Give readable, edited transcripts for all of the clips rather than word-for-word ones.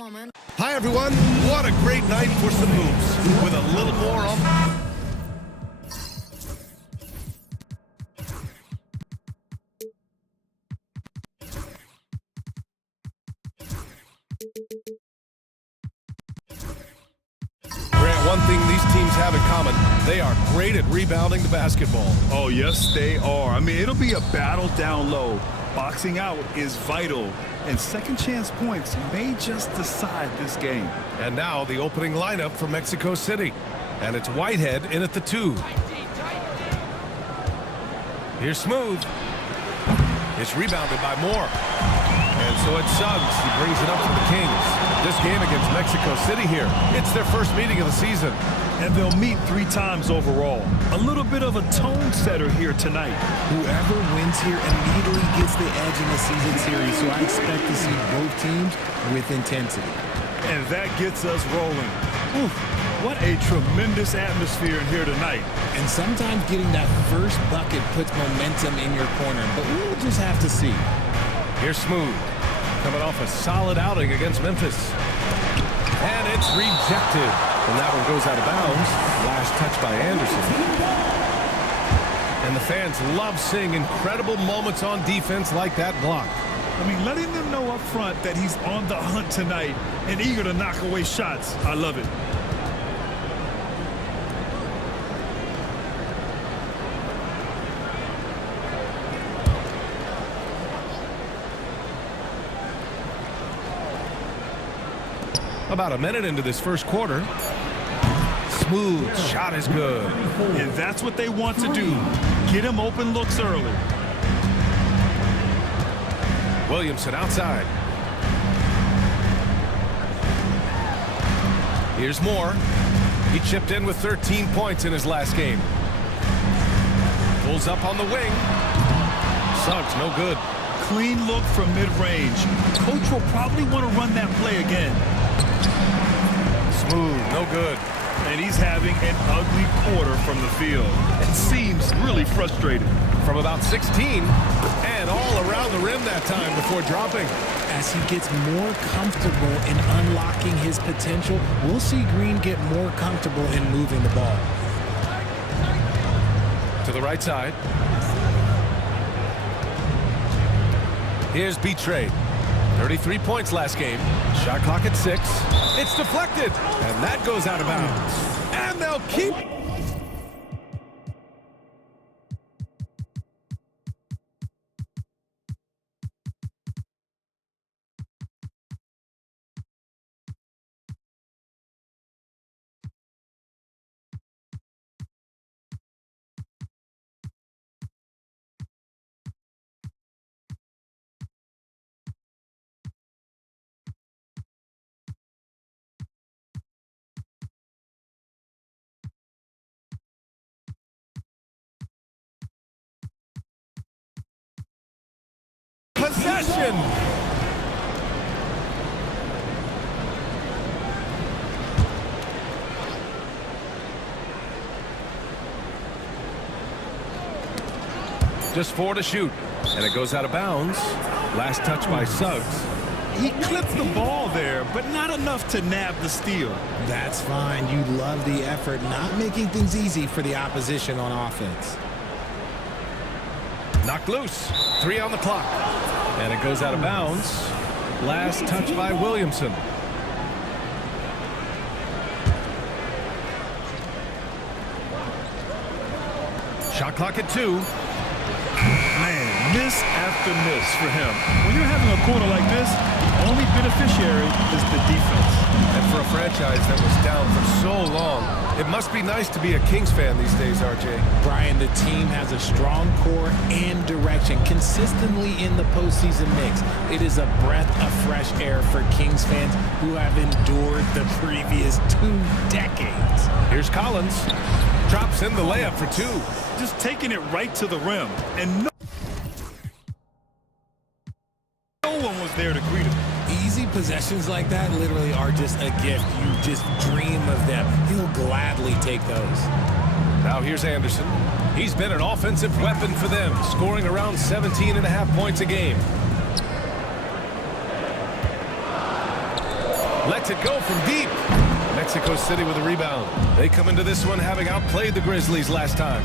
Hi, everyone. What a great night for some hoops. With a little more on... Grant, one thing these teams have in common, they are great at rebounding the basketball. Oh, yes, they are. I mean, it'll be a battle down low. Boxing out is vital, and second chance points may just decide this game. And now the opening lineup for Mexico City. And it's Whitehead in at the 2. Here's Smooth. It's rebounded by Moore. And so it's Suggs. He brings it up for the Kings. This game against Mexico City here, it's their first meeting of the season. And they'll meet 3 times overall. A little bit of a tone setter here tonight. Whoever wins here immediately gets the edge in the season series, so I expect to see both teams with intensity. And that gets us rolling. Oof, what a tremendous atmosphere in here tonight. And sometimes getting that first bucket puts momentum in your corner, but we'll just have to see. Here's Smooth, coming off a solid outing against Memphis. And it's rejected. And that one goes out of bounds. Last touch by Anderson. And the fans love seeing incredible moments on defense like that block. I mean, letting them know up front that he's on the hunt tonight and eager to knock away shots. I love it. About a minute into this first quarter. Smooth shot is good. And that's what they want to do. Get him open looks early. Williamson outside. Here's Moore. He chipped in with 13 points in his last game. Pulls up on the wing. Suggs, no good. Clean look from mid-range. Coach will probably want to run that play again. Smooth, no good. And he's having an ugly quarter from the field. It seems really frustrated. From about 16 and all around the rim that time before dropping. As he gets more comfortable in unlocking his potential, we'll see Green get more comfortable in moving the ball. To the right side. Here's B-Trade. 33 points last game. Shot clock at 6. It's deflected. And that goes out of bounds. And they'll keep... possession. Just 4 to shoot. And it goes out of bounds. Last touch by Suggs. He clipped the ball there, but not enough to nab the steal. That's fine. You love the effort, not making things easy for the opposition on offense. Knocked loose. 3 on the clock. And it goes out of bounds. Last touch by Williamson. Shot clock at 2. Man, miss after miss for him. When you're having a quarter like this, the only beneficiary is the defense. And for a franchise that was down for so long, it must be nice to be a Kings fan these days, RJ. Brian, the team has a strong core and direction consistently in the postseason mix. It is a breath of fresh air for Kings fans who have endured the previous 2 decades. Here's Collins. Drops in the layup for 2. Just taking it right to the rim. And no one was there to greet him. Easy possessions like that literally are just a gift. You just dream of them. He'll gladly take those. Now here's Anderson. He's been an offensive weapon for them, scoring around 17.5 points a game. it go from deep. Mexico City with a rebound. They come into this one having outplayed the Grizzlies last time.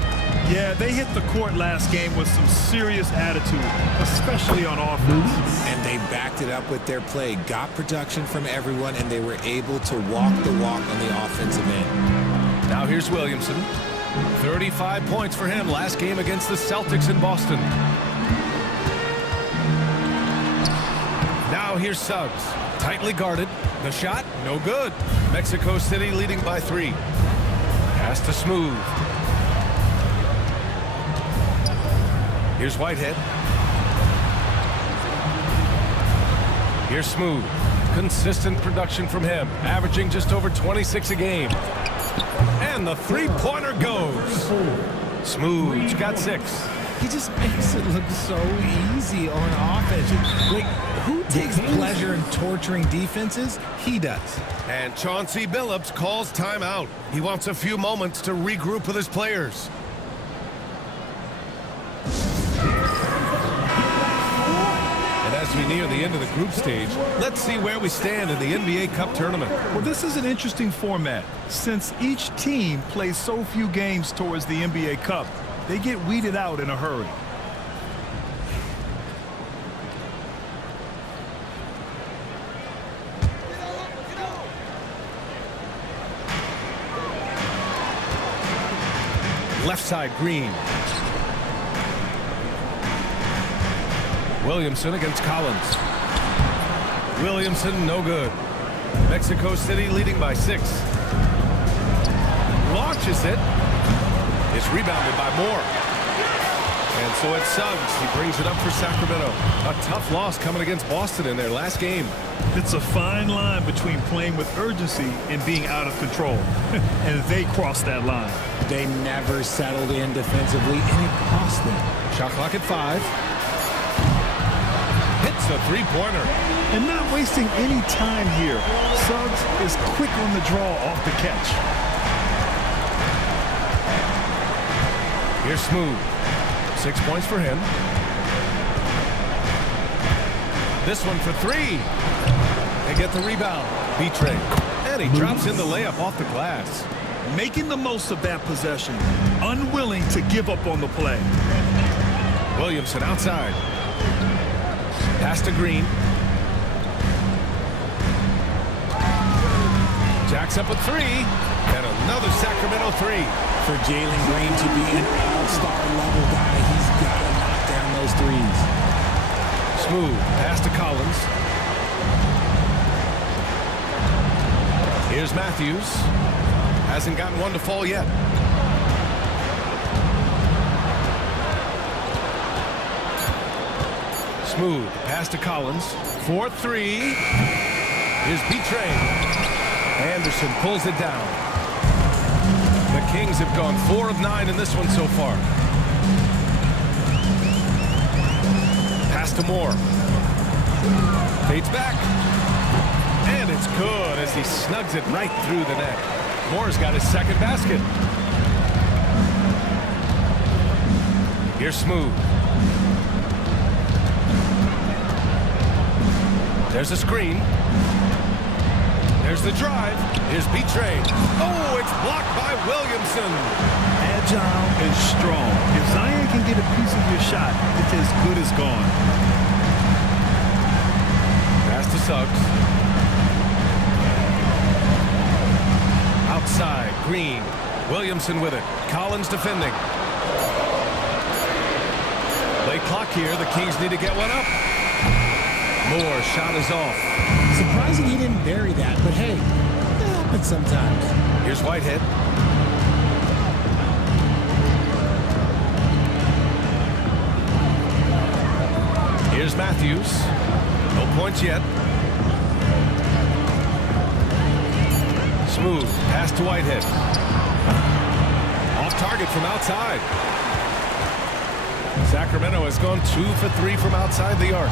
Yeah, they hit the court last game with some serious attitude, especially on offense. And they backed it up with their play, got production from everyone, and they were able to walk the walk on the offensive end. Now here's Williamson. 35 points for him last game against the Celtics in Boston. Now here's Suggs. Tightly guarded. The shot, no good. Mexico City leading by 3. Pass to Smooth. Here's Whitehead. Here's Smooth. Consistent production from him, averaging just over 26 a game. And the three-pointer goes. Smooth's got 6. He just makes it look so easy on offense. Like, who takes pleasure in torturing defenses? He does. And Chauncey Billups calls timeout. He wants a few moments to regroup with his players. And as we near the end of the group stage, let's see where we stand in the NBA Cup tournament. Well, this is an interesting format. Since each team plays so few games towards the NBA Cup, they get weeded out in a hurry. Left side, Green. Williamson against Collins. Williamson, no good. Mexico City leading by 6. Launches it. It's rebounded by Moore. And so it's Suggs. He brings it up for Sacramento. A tough loss coming against Boston in their last game. It's a fine line between playing with urgency and being out of control. And they crossed that line. They never settled in defensively, and it cost them. Shot clock at 5. Hits a three-pointer. And not wasting any time here. Suggs is quick on the draw off the catch. Here's Smooth. 6 points for him. This one for 3. They get the rebound. B-Train. And he drops in the layup off the glass. Making the most of that possession. Unwilling to give up on the play. Williamson outside. Pass to Green. Jacks up with 3. And another Sacramento 3. For Jalen Green to be an all-star level guy, he's got to knock down those threes. Smooth. Pass to Collins. Here's Matthews. Hasn't gotten one to fall yet. Smooth. Pass to Collins. 4-3. Here's B-Train. Anderson pulls it down. The Kings have gone 4 of 9 in this one so far. Pass to Moore. Fades back. And it's good as he snugs it right through the net. Moore's got his second basket. Here's Smooth. There's a screen. There's the drive. Here's B-Train. Oh, it's blocked by Williamson. Agile and strong. If Zion can get a piece of your shot, it's as good as gone. Pass to Suggs. Outside, Green. Williamson with it. Collins defending. Late clock here. The Kings need to get one up. Moore shot is off. Surprising he didn't bury that, but hey, it happens sometimes. Here's Whitehead. Here's Matthews. No points yet. Smooth. Pass to Whitehead. Off target from outside. Sacramento has gone 2 for 3 from outside the arc.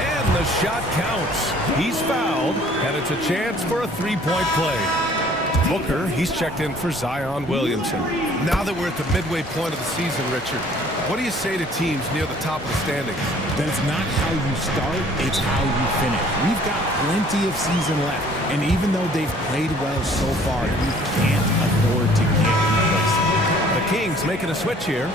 And the shot counts. He's fouled, and it's a chance for a three-point play. Booker, he's checked in for Zion Williamson. Now that we're at the midway point of the season, Richard, What do you say to teams near the top of the standings? That it's not how you start, it's how you finish. We've got plenty of season left, and even though they've played well so far, you can't afford to get complacent. The Kings making a switch here.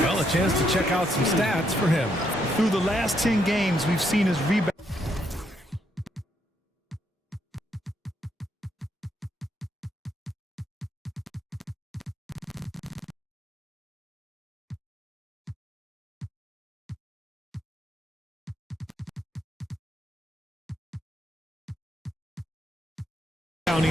Well, a chance to check out some stats for him. Through the last 10 games, we've seen his rebound.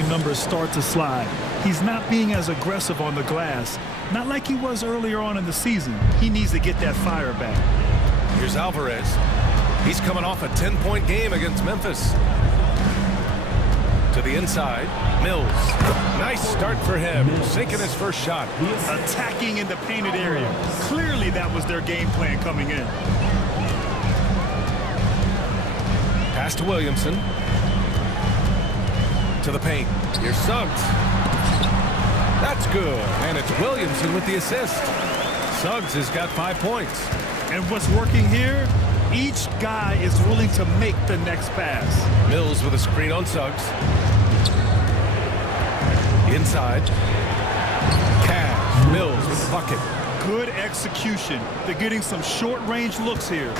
Numbers start to slide. He's not being as aggressive on the glass, not like he was earlier on in the season. He needs to get that fire back. Here's Alvarez. He's coming off a 10-point game against Memphis. To the inside, Mills. Nice start for him, sinking his first shot. Attacking in the painted area. Clearly that was their game plan coming in. Pass to Williamson. To the paint. Here's Suggs. That's good. And it's Williamson with the assist. Suggs has got 5 points. And what's working here? Each guy is willing to make the next pass. Mills with a screen on Suggs. Inside. Cash. Mills with the bucket. Good execution. They're getting some short-range looks here.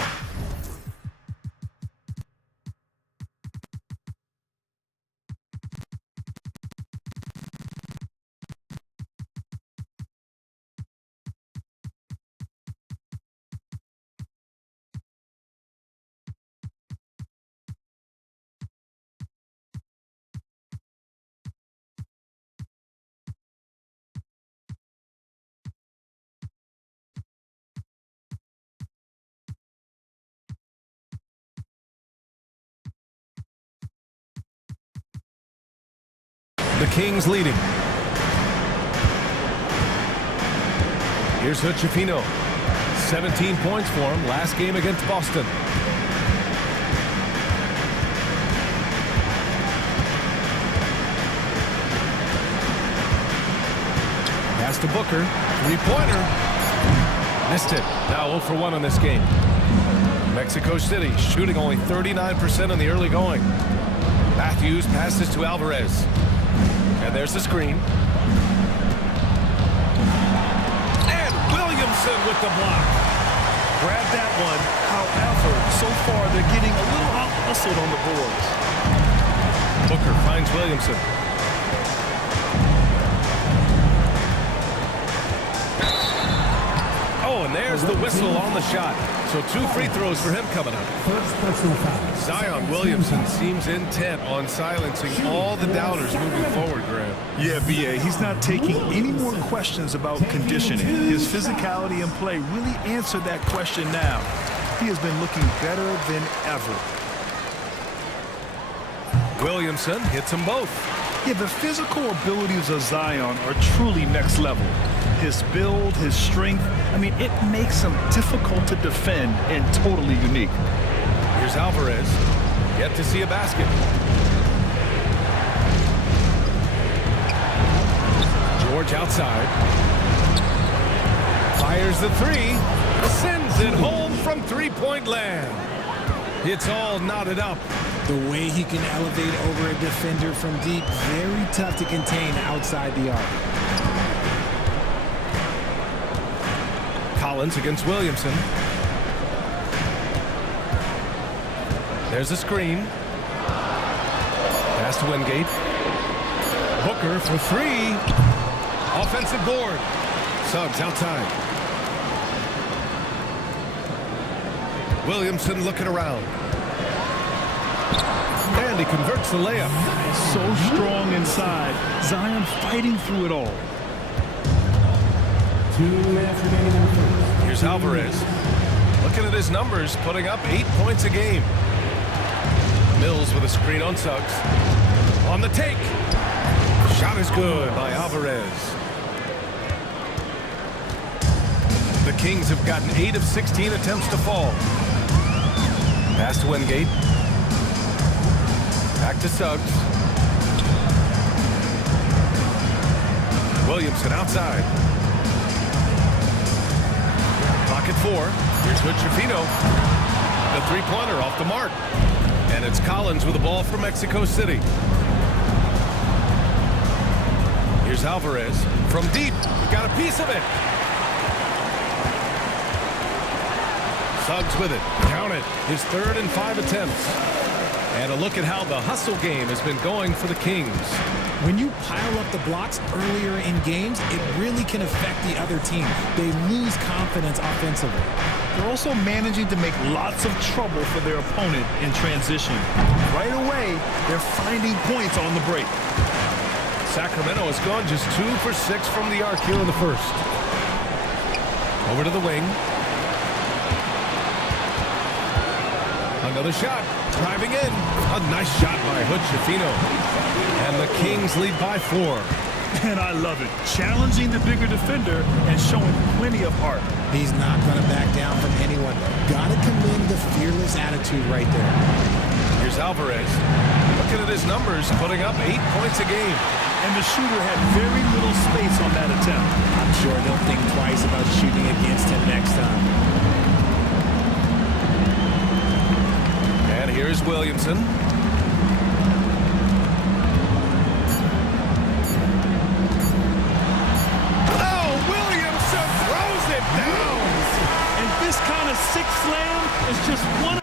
The Kings leading. Here's Hutchifino. 17 points for him last game against Boston. Pass to Booker. Three-pointer. Missed it. Now 0 for 1 in this game. Mexico City shooting only 39% in the early going. Matthews passes to Alvarez. And there's the screen. And Williamson with the block. Grab that one. However, so far they're getting a little out-hustled on the boards. Booker finds Williamson. Oh, and there's the whistle on the shot. So 2 free throws for him coming up. Zion Williamson seems intent on silencing all the doubters moving forward, Graham. Yeah, B.A., he's not taking any more questions about conditioning. His physicality and play really answered that question now. He has been looking better than ever. Williamson hits them both. Yeah, the physical abilities of Zion are truly next level. His build, his strength, I mean, it makes him difficult to defend and totally unique. Here's Alvarez. Yet to see a basket. George outside. Fires the three. Sends it home from three-point land. It's all knotted up. The way he can elevate over a defender from deep, very tough to contain outside the arc. Collins against Williamson. There's a screen. Pass to Wingate. Booker for 3. Offensive board. Suggs outside. Williamson looking around. And he converts the layup. So strong inside. Zion fighting through it all. 2 minutes remaining in the first. Here's Alvarez. Looking at his numbers, putting up 8 points a game. Mills with a screen on Suggs. On the take. Shot is good by Alvarez. The Kings have gotten 8 of 16 attempts to fall. Pass to Wingate. Back to Suggs. Williamson outside. at 4. Here's Hood-Schifino. The three-pointer off the mark. And it's Collins with the ball for Mexico City. Here's Alvarez from deep. Got a piece of it. Suggs with it. Count it. His 3rd and 5 attempts. And a look at how the hustle game has been going for the Kings. When you pile up the blocks earlier in games, it really can affect the other team. They lose confidence offensively. They're also managing to make lots of trouble for their opponent in transition. Right away, they're finding points on the break. Sacramento has gone just 2 for 6 from the arc here in the first. Over to the wing. Another shot. Driving in. A nice shot by Hood-Schifino. And the Kings lead by 4. And I love it. Challenging the bigger defender and showing plenty of heart. He's not going to back down from anyone. Got to commend the fearless attitude right there. Here's Alvarez. Looking at his numbers, putting up 8 points a game. And the shooter had very little space on that attempt. I'm sure they'll think twice about shooting against him next time. And here's Williamson. And this kind of sick slam is just one of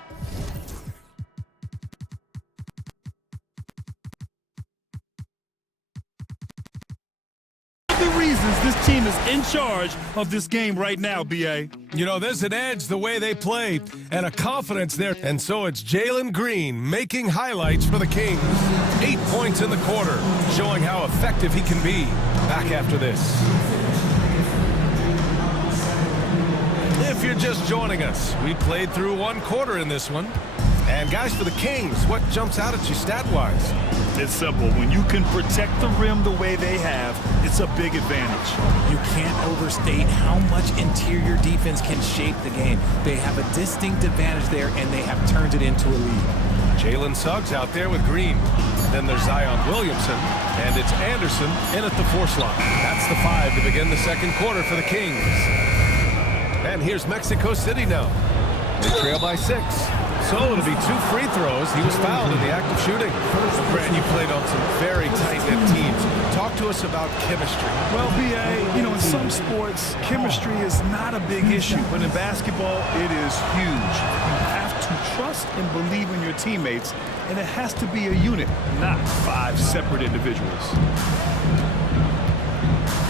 the reasons this team is in charge of this game right now, B.A. You know, there's an edge the way they play and a confidence there. And so it's Jalen Green making highlights for the Kings. 8 points in the quarter, showing how effective he can be. Back after this. If you're just joining us, we played through 1 quarter in this one. And guys, for the Kings, what jumps out at you stat-wise? It's simple. When you can protect the rim the way they have, it's a big advantage. You can't overstate how much interior defense can shape the game. They have a distinct advantage there, and they have turned it into a lead. Jalen Suggs out there with Green. Then there's Zion Williamson, and it's Anderson in at the 4 slot. That's the 5 to begin the second quarter for the Kings. And here's Mexico City now. They trail by 6. So it'll be 2 free throws. He was fouled in the act of shooting. Brad, you played on some very tight-knit teams. Talk to us about chemistry. Well, B.A., you know, in some sports, chemistry is not a big issue. But in basketball, it is huge. You have to trust and believe in your teammates, and it has to be a unit, not 5 separate individuals.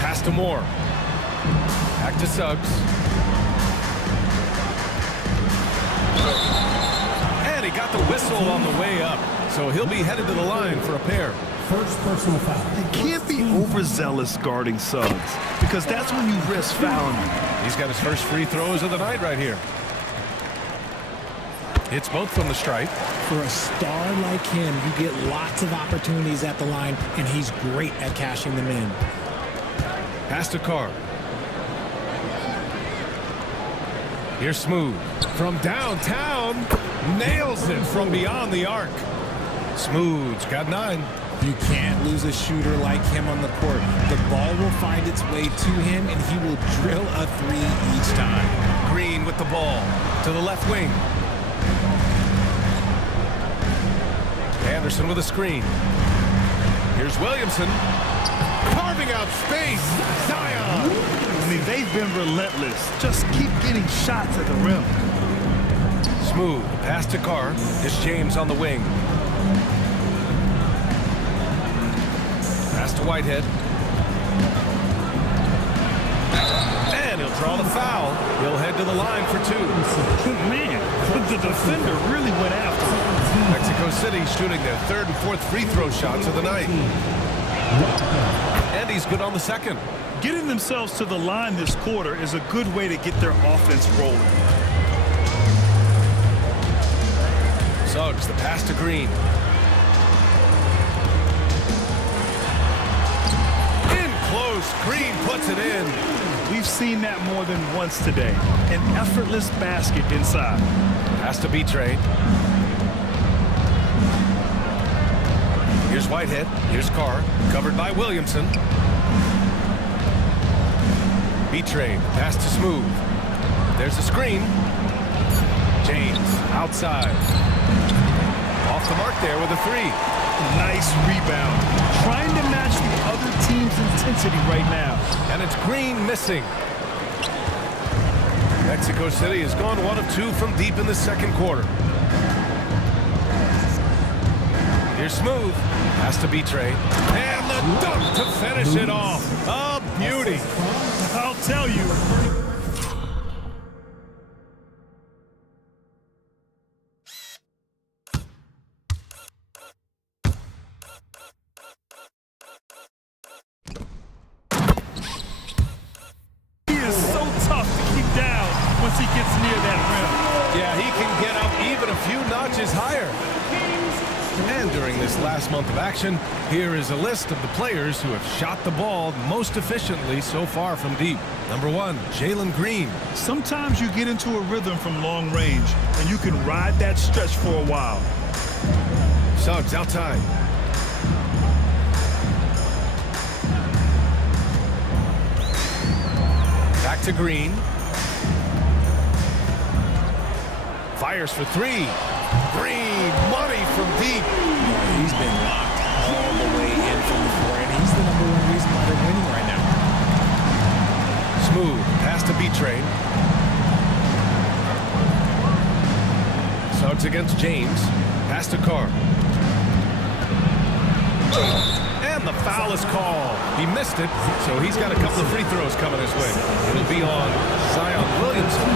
Pass to Moore. Back to Suggs. And he got the whistle on the way up, so he'll be headed to the line for a pair. First personal foul. You can't be overzealous guarding Suggs, because that's when you risk fouling him. He's got his first free throws of the night right here. It's both from the stripe. For a star like him, you get lots of opportunities at the line, and he's great at cashing them in. Pass to Carr. Here's Smooth. From downtown, nails it from beyond the arc. Smooth's got 9. You can't lose a shooter like him on the court. The ball will find its way to him, and he will drill a 3 each time. Green with the ball to the left wing. Anderson with a screen. Here's Williamson. Carving out space. Zion. I mean, they've been relentless. Just keep getting shots at the rim. Smooth. Pass to Carr. It's James on the wing. Pass to Whitehead. And he'll draw the foul. He'll head to the line for 2. Man, but the defender really went after him. Mexico City shooting their 3rd and 4th free throw shots of the night. And he's good on the 2nd. Getting themselves to the line this quarter is a good way to get their offense rolling. Suggs, the pass to Green. In close, Green puts it in. We've seen that more than once today. An effortless basket inside. Pass to B-Trade. Here's Whitehead. Here's Carr. Covered by Williamson. B-Trade. Pass to Smooth. There's a screen. James outside. Off the mark there with a three. Nice rebound. Trying to match the other team's intensity right now. And it's Green missing. Mexico City has gone 1 of 2 from deep in the second quarter. Here's Smooth. Has to be Trey. And the dunk to finish it off. A beauty. I'll tell you. He is so tough to keep down once he gets near that rim. Yeah, he can get up even a few notches higher. And during this last month of action, here is a list of the players who have shot the ball most efficiently so far from deep. Number 1, Jalen Green. Sometimes you get into a rhythm from long range, and you can ride that stretch for a while. Suggs outside. Back to Green. Fires for three. Green, money from deep. He's been locked all the way in from the floor, and he's the #1 reason why they're winning right now. Smooth, pass to B-Train. Suggs against James. Pass to Carr. And the foul is called. He missed it, so he's got a couple of free throws coming his way. It'll be on Zion Williamson.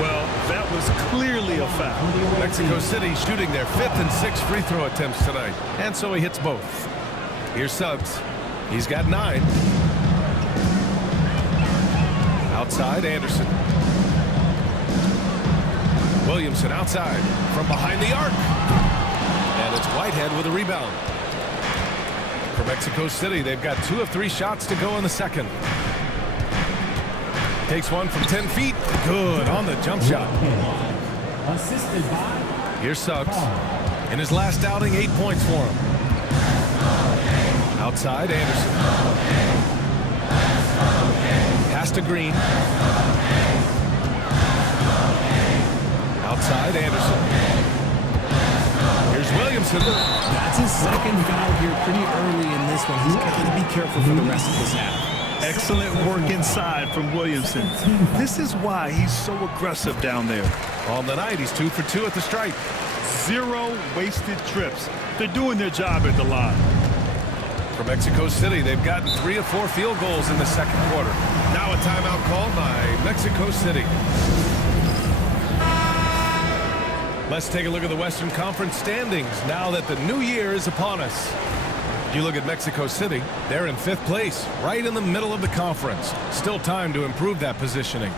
Well, that was clearly a foul. Mexico City shooting their 5th and 6th free throw attempts tonight, and so he hits both. Here's Suggs. He's got 9. Outside, Anderson. Williamson outside from behind the arc. And it's Whitehead with a rebound. For Mexico City, they've got 2 of 3 shots to go in the second. Takes one from 10 feet. Good on the jump shot. Assisted by. Here's Suggs. In his last outing, 8 points for him. Outside, Anderson. Pass to Green. Outside, Anderson. Here's Williamson. That's his second foul here pretty early in this one. He's got to be careful for the rest of this half. Excellent work inside from Williamson. This is why he's so aggressive down there. On the night, he's 2 for 2 at the stripe. 0 wasted trips. They're doing their job at the line. For Mexico City, they've gotten 3 of 4 field goals in the second quarter. Now a timeout called by Mexico City. Let's take a look at the Western Conference standings now that the new year is upon us. You look at Mexico City, they're in 5th place, right in the middle of the conference. Still time to improve that positioning.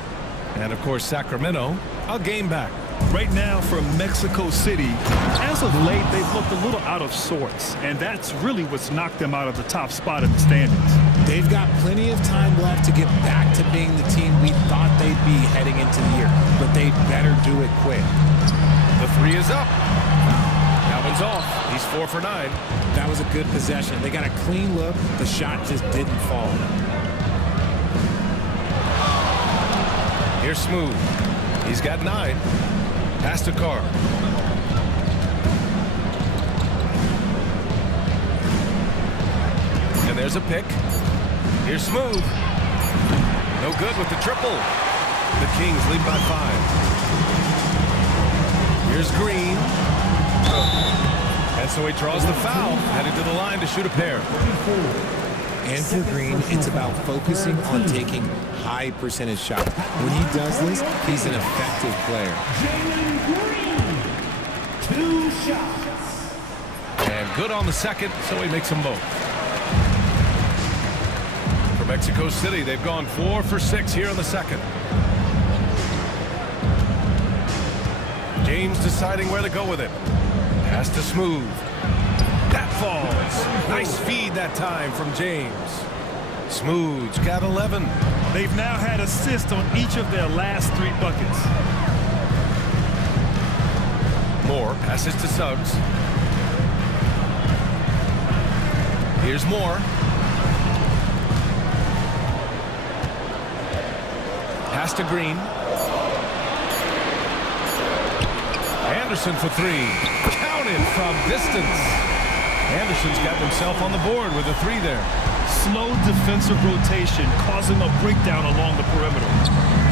And of course, Sacramento, a game back. Right now for Mexico City, as of late, they've looked a little out of sorts, and that's really what's knocked them out of the top spot in the standings. They've got plenty of time left to get back to being the team we thought they'd be heading into the year, but they better do it quick. The 3 is up. That one's off. He's 4 for 9. That was a good possession. They got a clean look. The shot just didn't fall. Here's Smooth. He's got 9. Pass to Carr. And there's a pick. Here's Smooth. No good with the triple. The Kings lead by 5. Here's Green. And so he draws the foul, headed to the line to shoot a pair. And for Green, it's about focusing on taking high percentage shots. When he does this, he's an effective player. Jalen Green. 2 shots. And good on the second, so he makes them both. For Mexico City, they've gone 4 for 6 here in the second. James deciding where to go with it. Pass to Smooth. That falls. Nice feed that time from James. Smooth's got 11. They've now had assists on each of their last 3 buckets. Moore passes to Suggs. Here's Moore. Pass to Green. Anderson for three. Counted from distance. Anderson's got himself on the board with a three there. Slow defensive rotation causing a breakdown along the perimeter.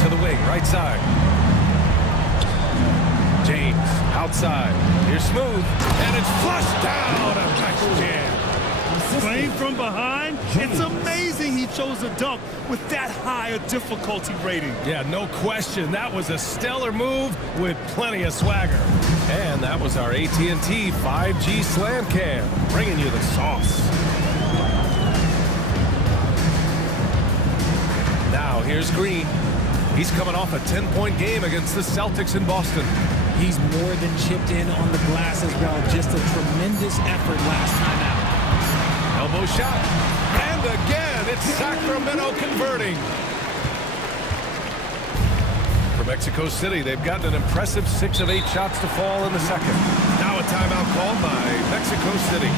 To the wing, right side. James, outside. Here's Smooth. And it's flushed down. A nice jam. Playing from behind, it's amazing he chose a dunk with that high a difficulty rating. Yeah, no question. That was a stellar move with plenty of swagger. And that was our AT&T 5G Slam Cam, bringing you the sauce. Now here's Green. He's coming off a 10-point game against the Celtics in Boston. He's more than chipped in on the glass as well. Just a tremendous effort last time out. Elbow shot. And again, it's Sacramento converting. For Mexico City, they've gotten an impressive 6 of 8 shots to fall in the second. Now a timeout called by Mexico City.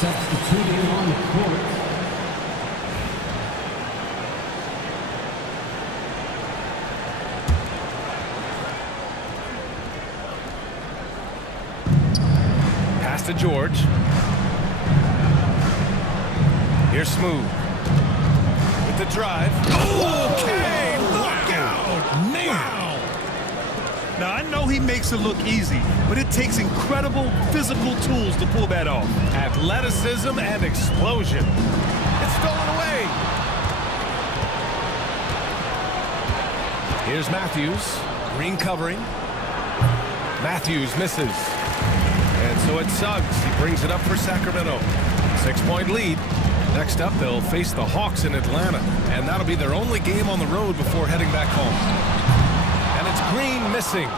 Substituting on the court. Pass to George. Here's Smooth. With the drive. Okay, look out! Man! Now, I know he makes it look easy, but it takes incredible physical tools to pull that off. Athleticism and explosion. It's stolen away. Here's Matthews. Green covering. Matthews misses. And so it's Suggs. He brings it up for Sacramento. 6-point lead. Next up, they'll face the Hawks in Atlanta. And that'll be their only game on the road before heading back home. And it's Green missing.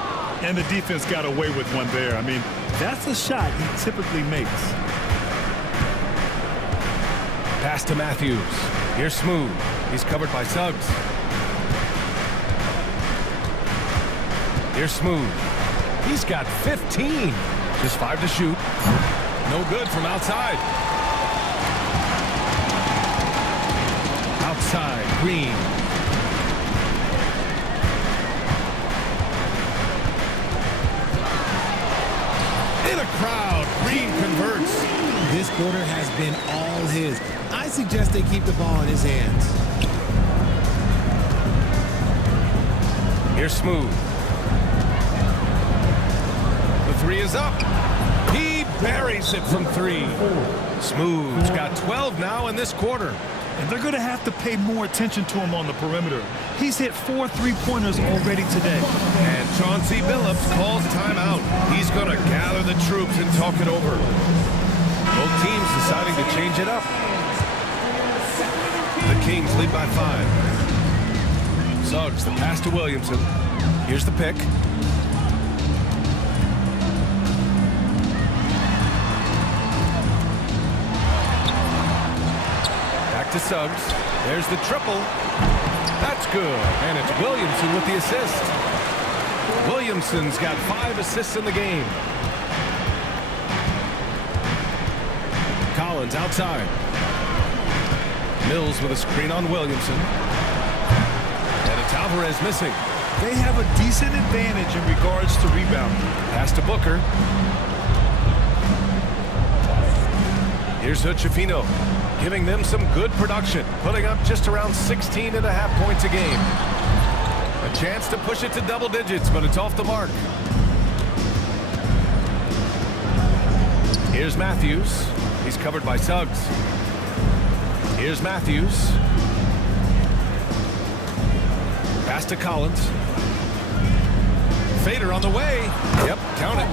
And the defense got away with one there. I mean, that's a shot he typically makes. Pass to Matthews. Here's Smooth. He's covered by Suggs. Here's Smooth. He's got 15. Just 5 to shoot. No good from outside. Outside, Green. In a crowd, Green converts. This quarter has been all his. I suggest they keep the ball in his hands. Here's Smooth. The three is up. He buries it from 3. Smooth's got 12 now in this quarter. And they're going to have to pay more attention to him on the perimeter. He's hit 4 3-pointers already today. And Chauncey Billups calls timeout. He's going to gather the troops and talk it over. Both teams deciding to change it up. The Kings lead by 5. Suggs, the pass to Williamson. Here's the pick. To Suggs. There's the triple. That's good. And it's Williamson with the assist. Williamson's got 5 assists in the game. Collins outside. Mills with a screen on Williamson. And it's Alvarez missing. They have a decent advantage in regards to rebounding. Pass to Booker. Here's Hood-Schifino, giving them some good production, putting up just around 16.5 points a game. A chance to push it to double digits, but it's off the mark. Here's Matthews. He's covered by Suggs. Here's Matthews. Pass to Collins. Fader on the way. Yep, count it.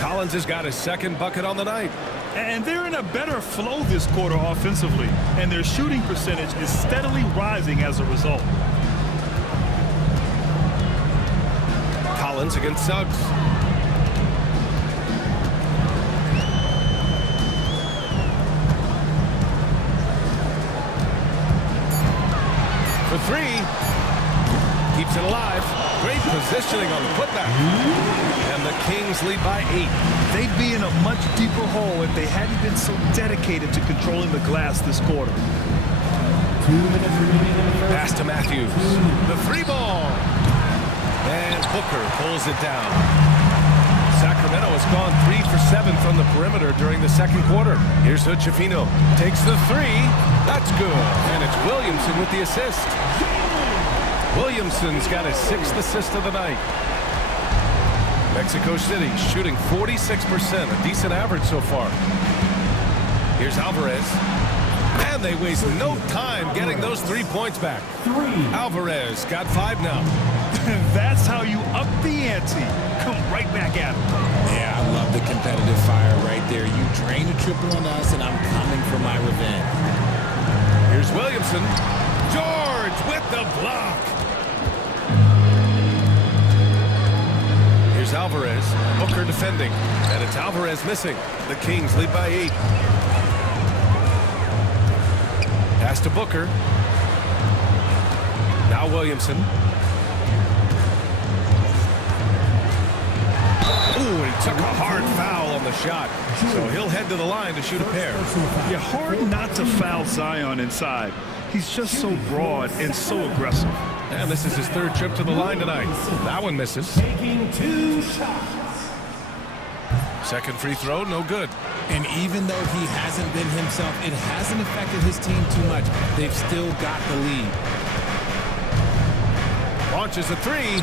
Collins has got his second bucket on the night. And they're in a better flow this quarter offensively, and their shooting percentage is steadily rising as a result. Collins against Suggs. For 3. Keeps it alive. Great positioning on the putback. And the Kings lead by 8. They'd be in a much deeper hole if they hadn't been so dedicated to controlling the glass this quarter. 2 minutes remaining in the first. Pass to Matthews. The 3 ball. And Booker pulls it down. Sacramento has gone 3 for 7 from the perimeter during the second quarter. Here's Hood-Schifino. Takes the 3. That's good. And it's Williamson with the assist. Williamson's got his 6th assist of the night. Mexico City shooting 46%, a decent average so far. Here's Alvarez. And they waste no time getting those 3 points back. 3. Alvarez got 5 now. That's how you up the ante. Come right back at him. Yeah, I love the competitive fire right there. You drain a triple on us, and I'm coming for my revenge. Here's Williamson. George with the block. Here's Alvarez. Booker defending. And it's Alvarez missing. The Kings lead by 8. Pass to Booker. Now Williamson. Ooh, he took a hard foul on the shot. So he'll head to the line to shoot a pair. Yeah, hard not to foul Zion inside. He's just so broad and so aggressive. And this is his 3rd trip to the line tonight. That one misses. Taking 2 shots. Second free throw, no good. And even though he hasn't been himself, it hasn't affected his team too much. They've still got the lead. Launches a 3.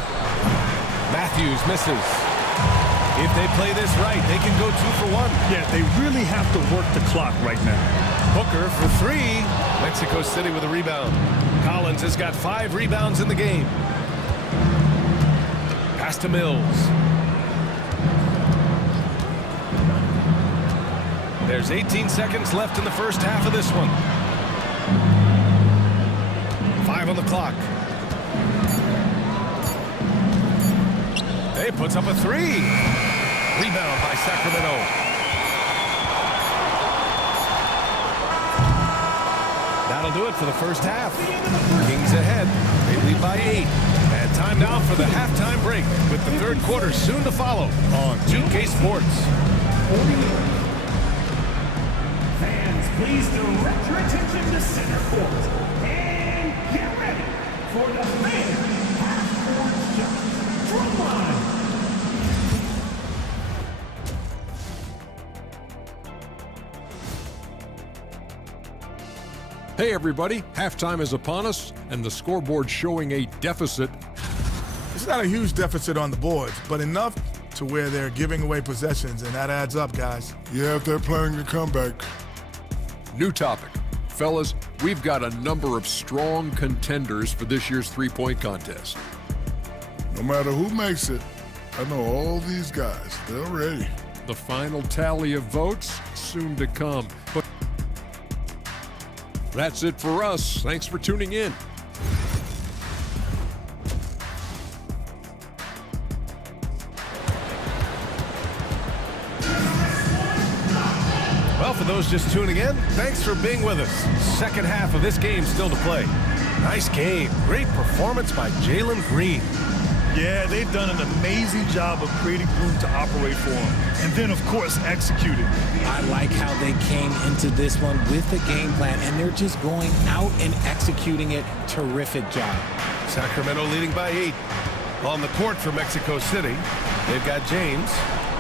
Matthews misses. If they play this right, they can go 2 for 1. Yeah, they really have to work the clock right now. Booker for 3. Mexico City with a rebound. Collins has got 5 rebounds in the game. Pass to Mills. There's 18 seconds left in the first half of this one. 5 on the clock. He puts up a 3. Rebound by Sacramento. That'll do it for the first half. Kings ahead. They lead by 8. And time now for the halftime break with the 3rd quarter soon to follow on 2K Sports. Fans, please direct your attention to center court. And get ready for the fan half-court shot from line. Hey everybody, halftime is upon us and the scoreboard showing a deficit. It's not a huge deficit on the boards, but enough to where they're giving away possessions, and that adds up, guys. Yeah, if they're playing the comeback. New topic. Fellas, we've got a number of strong contenders for this year's three-point contest. No matter who makes it, I know all these guys. They're ready. The final tally of votes soon to come. But that's it for us. Thanks for tuning in. Well, for those just tuning in, thanks for being with us. Second half of this game still to play. Nice game. Great performance by Jalen Green. Yeah, they've done an amazing job of creating room to operate for him. And then, of course, executing. I like how they came into this one with a game plan, and they're just going out and executing it. Terrific job. Sacramento leading by 8. On the court for Mexico City, they've got James,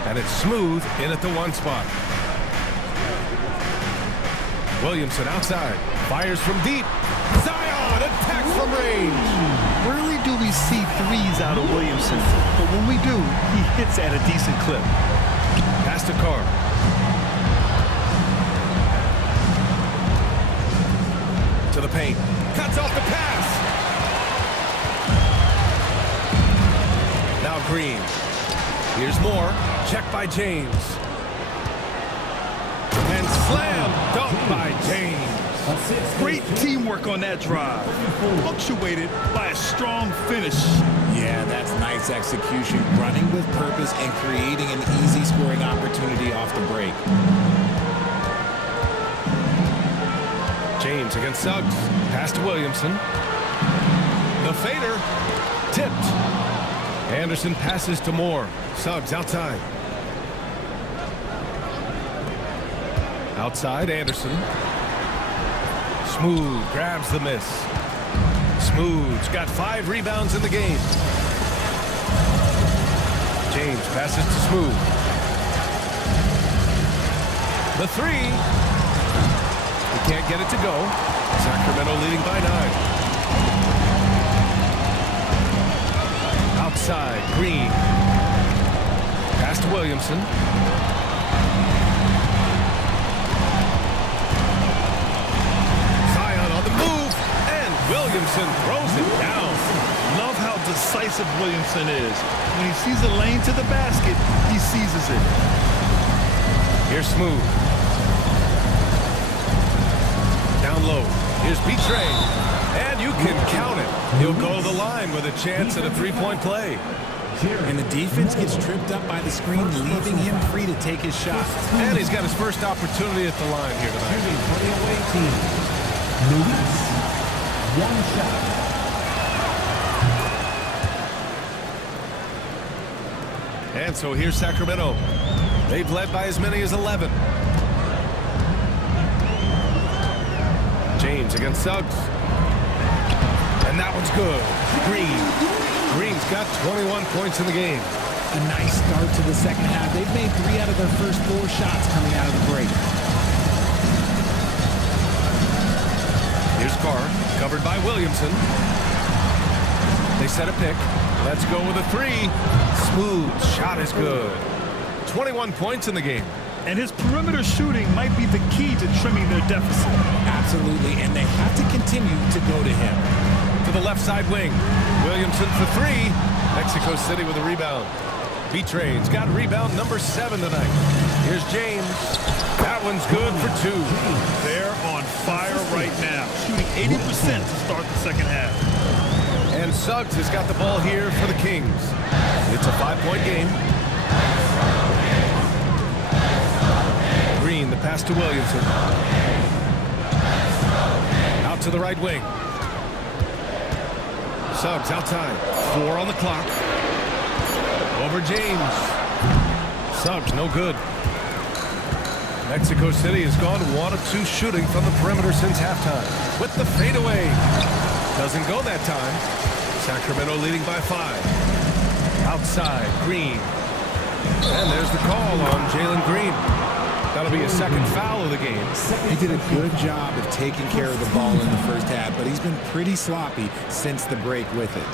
and it's Smooth in at the 1 spot. Williamson outside, fires from deep. Zion attacks from range. Rarely do we see threes out of Williamson, but when we do, he hits at a decent clip. Pass to Carr. To the paint. Cuts off the pass. Now Green. Here's more. Check by James. And slam dunk by James. Great teamwork on that drive. Punctuated by a strong finish. Yeah, that's nice execution. Running with purpose and creating an easy scoring opportunity off the break. James against Suggs. Pass to Williamson. The fader. Tipped. Anderson passes to Moore. Suggs outside. Outside, Anderson. Smooth grabs the miss. Smooth's got 5 rebounds in the game. James passes to Smooth. The 3. He can't get it to go. Sacramento leading by 9. Outside, Green. Pass to Williamson. Zion on the move, and Williamson throws it down. Love how decisive Williamson is. When he sees a lane to the basket, he seizes it. Here's Smooth. Down low. Here's Betray. And you can count it. He'll go to the line with a chance at a 3-point play. And the defense gets tripped up by the screen, leaving him free to take his shot. And he's got his first opportunity at the line here tonight. For the away team, Luis, 1 shot. And so here's Sacramento. They've led by as many as 11. James against Suggs. And that one's good. Green's got 21 points in the game. A nice start to the second half. They've made 3 out of their first 4 shots coming out of the break. Here's Carr, covered by Williamson. They set a pick. Let's go with a 3. Smooth shot is good. 21 points in the game. And his perimeter shooting might be the key to trimming their deficit. Absolutely, and they have to continue to go to him. To the left side wing. Williamson for 3. Mexico City with a rebound. Betray's got rebound number 7 tonight. Here's James. That one's good for 2. They're on fire right now, shooting 80% to start the second half. And Suggs has got the ball here for the Kings. It's a 5-point game. Green, the pass to Williamson. Out to the right wing. Suggs outside. 4 on the clock. Over James. Suggs, no good. Mexico City has gone 1 of 2 shooting from the perimeter since halftime. With the fadeaway. Doesn't go that time. Sacramento leading by 5. Outside, Green. And there's the call on Jalen Green. That'll be a second foul of the game. He did a good job of taking care of the ball in the first half, but he's been pretty sloppy since the break with it.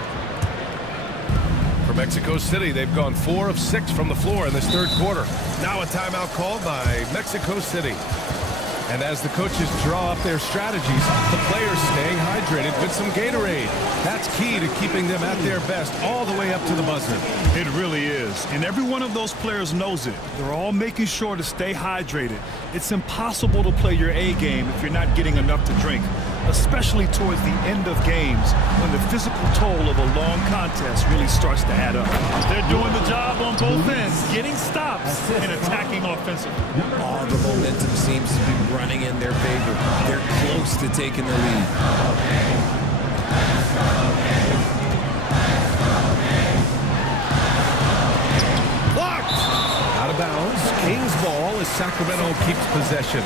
For Mexico City, they've gone 4 of 6 from the floor in this third quarter. Now a timeout called by Mexico City. And as the coaches draw up their strategies, the players staying hydrated with some Gatorade. That's key to keeping them at their best all the way up to the buzzer. It really is. And every one of those players knows it. They're all making sure to stay hydrated. It's impossible to play your A game if you're not getting enough to drink, especially towards the end of games when the physical toll of a long contest really starts to add up. They're doing the job on both ends, getting stops and attacking offensively. All the momentum seems to be running in their favor. They're close to taking the lead. Blocked! Out of bounds. Kings ball as Sacramento keeps possession.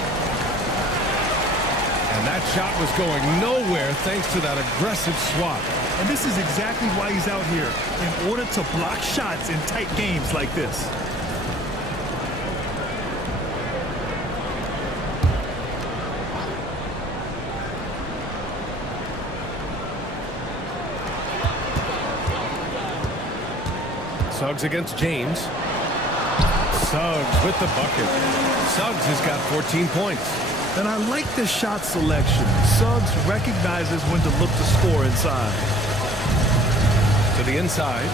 And that shot was going nowhere thanks to that aggressive swat. And this is exactly why he's out here, in order to block shots in tight games like this. Suggs against James. Suggs with the bucket. Suggs has got 14 points. And I like the shot selection. Suggs recognizes when to look to score inside. To the inside.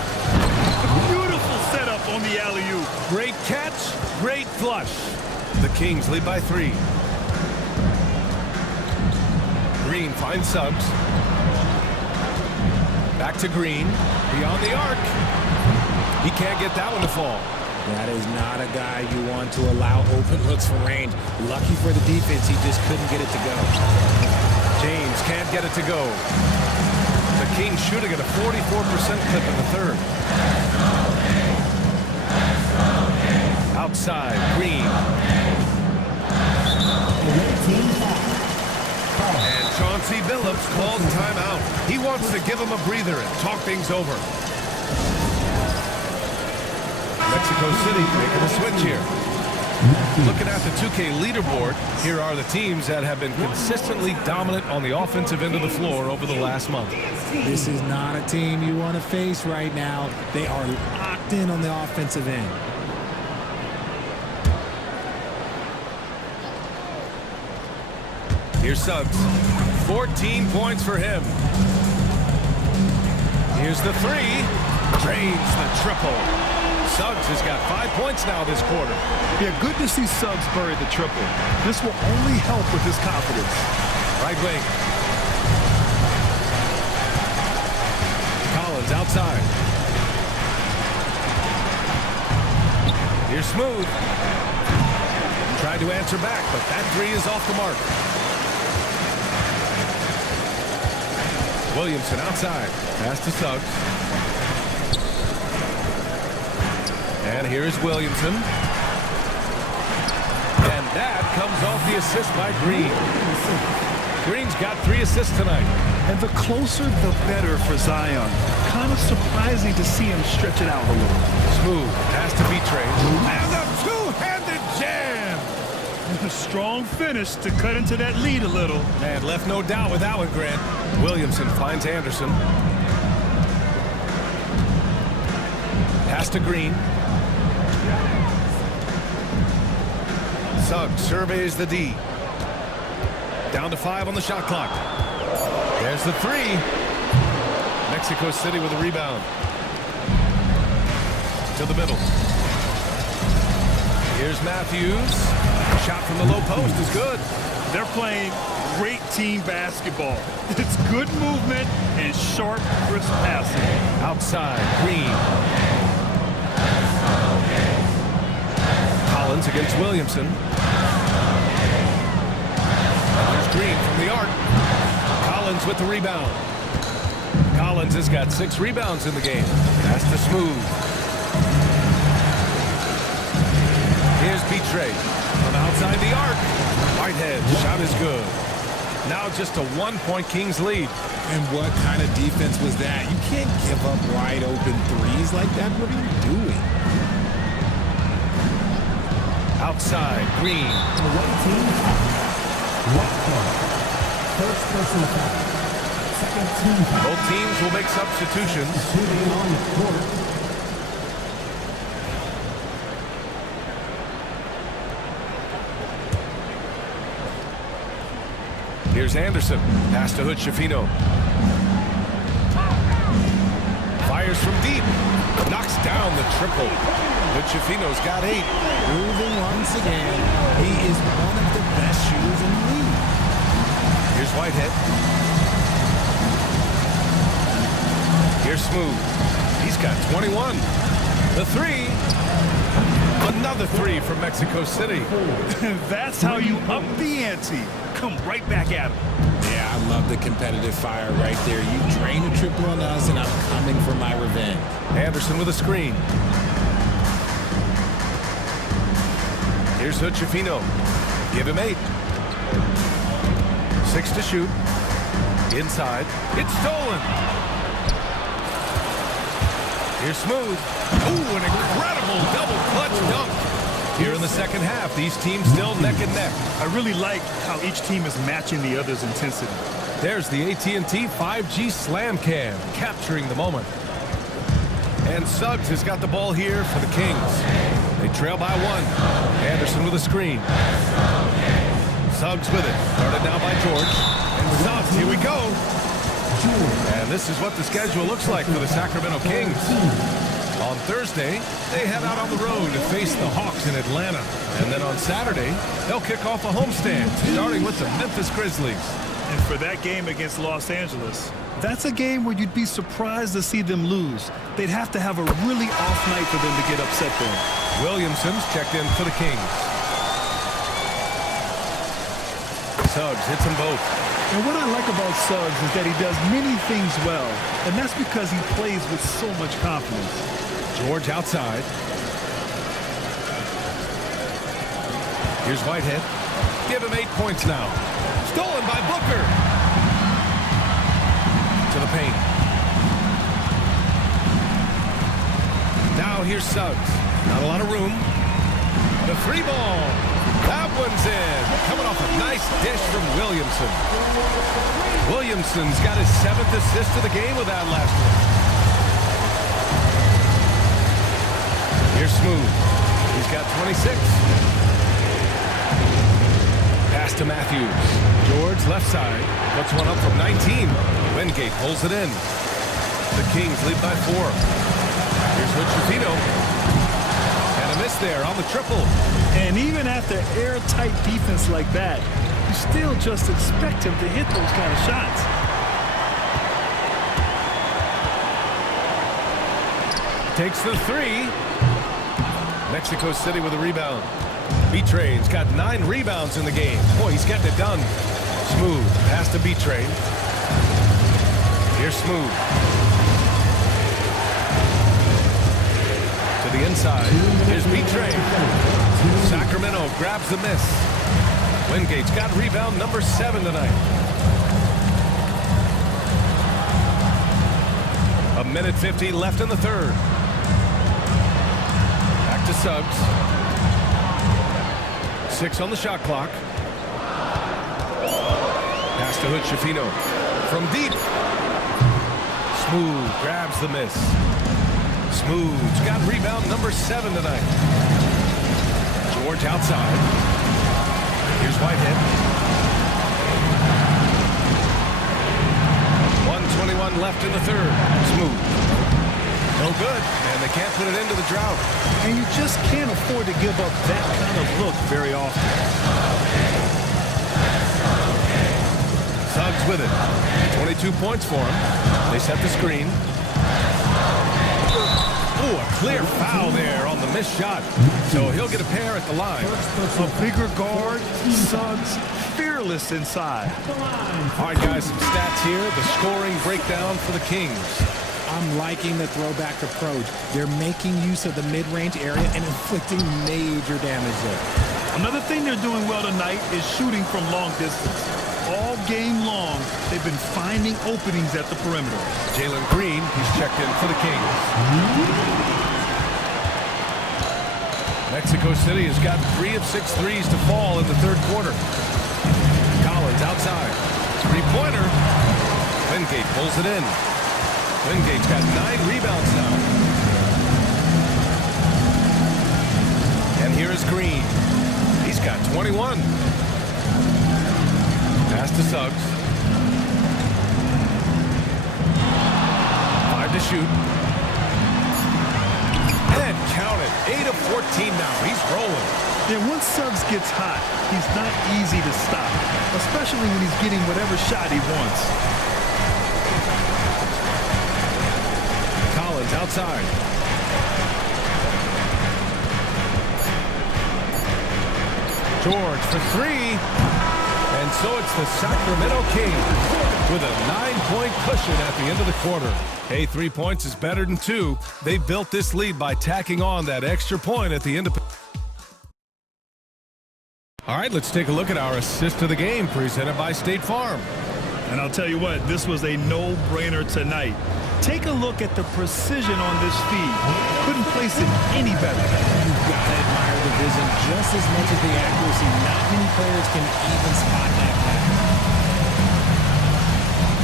Beautiful setup on the alley-oop. Great catch, great flush. The Kings lead by 3. Green finds Suggs. Back to Green. Beyond the arc. He can't get that one to fall. That is not a guy you want to allow open looks from range. Lucky for the defense, he just couldn't get it to go. James can't get it to go. The Kings shooting at a 44% clip in the third. Outside, Green. And Chauncey Billups calls timeout. He wants to give him a breather and talk things over. Mexico City making a switch here. Looking at the 2K leaderboard, here are the teams that have been consistently dominant on the offensive end of the floor over the last month. This is not a team you want to face right now. They are locked in on the offensive end. Here's Suggs. 14 points for him. Here's the three. Drains the triple. Suggs has got 5 points now this quarter. Yeah, good to see Suggs bury the triple. This will only help with his confidence. Right wing. Collins outside. Here's Smooth. Tried to answer back, but that three is off the mark. Williamson outside. Pass to Suggs. And here's Williamson. And that comes off the assist by Green. Green's got 3 assists tonight. And the closer, the better for Zion. Kind of surprising to see him stretch it out a little. Smooth. Pass to Vitre. And a two-handed jam. A strong finish to cut into that lead a little. And left no doubt with that one, Grant. Williamson finds Anderson. Pass to Green. Suggs surveys the D. Down to 5 on the shot clock. There's the three. Mexico City with a rebound. To the middle. Here's Matthews. Shot from the low post is good. They're playing great team basketball. It's good movement and sharp, crisp passing. Outside, Green. Collins against Williamson. And there's Green from the arc. Collins with the rebound. Collins has got 6 rebounds in the game. Pass to Smooth. Here's Vitre from outside the arc. Whitehead, shot is good. Now just a 1-point Kings lead. And what kind of defense was that? You can't give up wide open threes like that. What are you doing? Outside, Green. First personal foul. Second team foul. Both teams will make substitutions. Shooting on the court. Here's Anderson. Pass to Hood-Schifino. Fires from deep. Knocks down the triple. Hood-Schifino's got 8. Moving once again. He is one of the best shooters in the league. Here's Whitehead. Here's Smooth. He's got 21. The three. Another three from Mexico City. That's how you up the ante. Come right back at him. Yeah, I love the competitive fire right there. You drain a triple on us, and I'm coming for my revenge. Anderson with a screen. Here's Hood-Schifino. Give him 8. 6 to shoot. Inside. It's stolen. Here's Smooth. Ooh, an incredible double clutch dunk. Here in the second half, these teams still neck and neck. I really like how each team is matching the other's intensity. There's the AT&T 5G Slam Cam, capturing the moment. And Suggs has got the ball here for the Kings. They trail by 1. Anderson with a screen. Suggs with it. Started now by George. And Suggs, here we go. And this is what the schedule looks like for the Sacramento Kings. On Thursday, they head out on the road to face the Hawks in Atlanta. And then on Saturday, they'll kick off a homestand, starting with the Memphis Grizzlies. And for that game against Los Angeles, that's a game where you'd be surprised to see them lose. They'd have to have a really off night for them to get upset there. Williamson's checked in for the Kings. Suggs hits them both. And what I like about Suggs is that he does many things well, and that's because he plays with so much confidence. George outside. Here's Whitehead. Give him 8 points now. Stolen by Booker. To the paint. Now here's Suggs. Not a lot of room. The 3-ball. That one's in. Coming off a nice dish from Williamson. Williamson's got his 7th assist of the game with that last one. Here's Smooth. He's got 26. Pass to Matthews. George left side. Puts one up from 19. Wingate pulls it in. The Kings lead by 4. Here's Hood-Schifino. And a miss there on the triple. And even after airtight defense like that, you still just expect him to hit those kind of shots. Takes the 3. Mexico City with a rebound. B-Train's got 9 rebounds in the game. Boy, he's getting it done. Smooth. Pass to B-Train. Here's Smooth. To the inside. Here's B-Train. Sacramento grabs the miss. Wingate's got rebound number 7 tonight. A minute 50 left in the third. Back to Suggs. 6 on the shot clock. Pass to Hood-Schifino. From deep. Smooth grabs the miss. Smooth's got rebound number 7 tonight. George outside. Here's Whitehead. 1:21 left in the third. Smooth. No good, and they can't put it into the drought. And you just can't afford to give up that kind of look very often. Suggs with it. 22 points for him. They set the screen. Ooh, a clear foul there on the missed shot. So he'll get a pair at the line. A bigger guard, Suggs, fearless inside. All right, guys, some stats here. The scoring breakdown for the Kings. I'm liking the throwback approach. They're making use of the mid-range area and inflicting major damage there. Another thing they're doing well tonight is shooting from long distance. All game long, they've been finding openings at the perimeter. Jalen Green, he's checked in for the Kings. Mexico City has got 3 of 6 threes to fall in the third quarter. Collins outside. 3-pointer. Wingate pulls it in. Wingate's got 9 rebounds now. And here is Green. He's got 21. Pass to Suggs. 5 to shoot. And count it. 8 of 14 now. He's rolling. And once Suggs gets hot, he's not easy to stop, especially when he's getting whatever shot he wants. Collins outside. George for 3. And so it's the Sacramento Kings with a 9-point cushion at the end of the quarter. Hey, 3 points is better than 2. They built this lead by tacking on that extra point at the end of. All right, let's take a look at our assist of the game presented by State Farm. And I'll tell you what, this was a no-brainer tonight. Take a look at the precision on this feed. Couldn't place it any better. You've got to admire the vision just as much as the accuracy. Not many players can even spot that pass.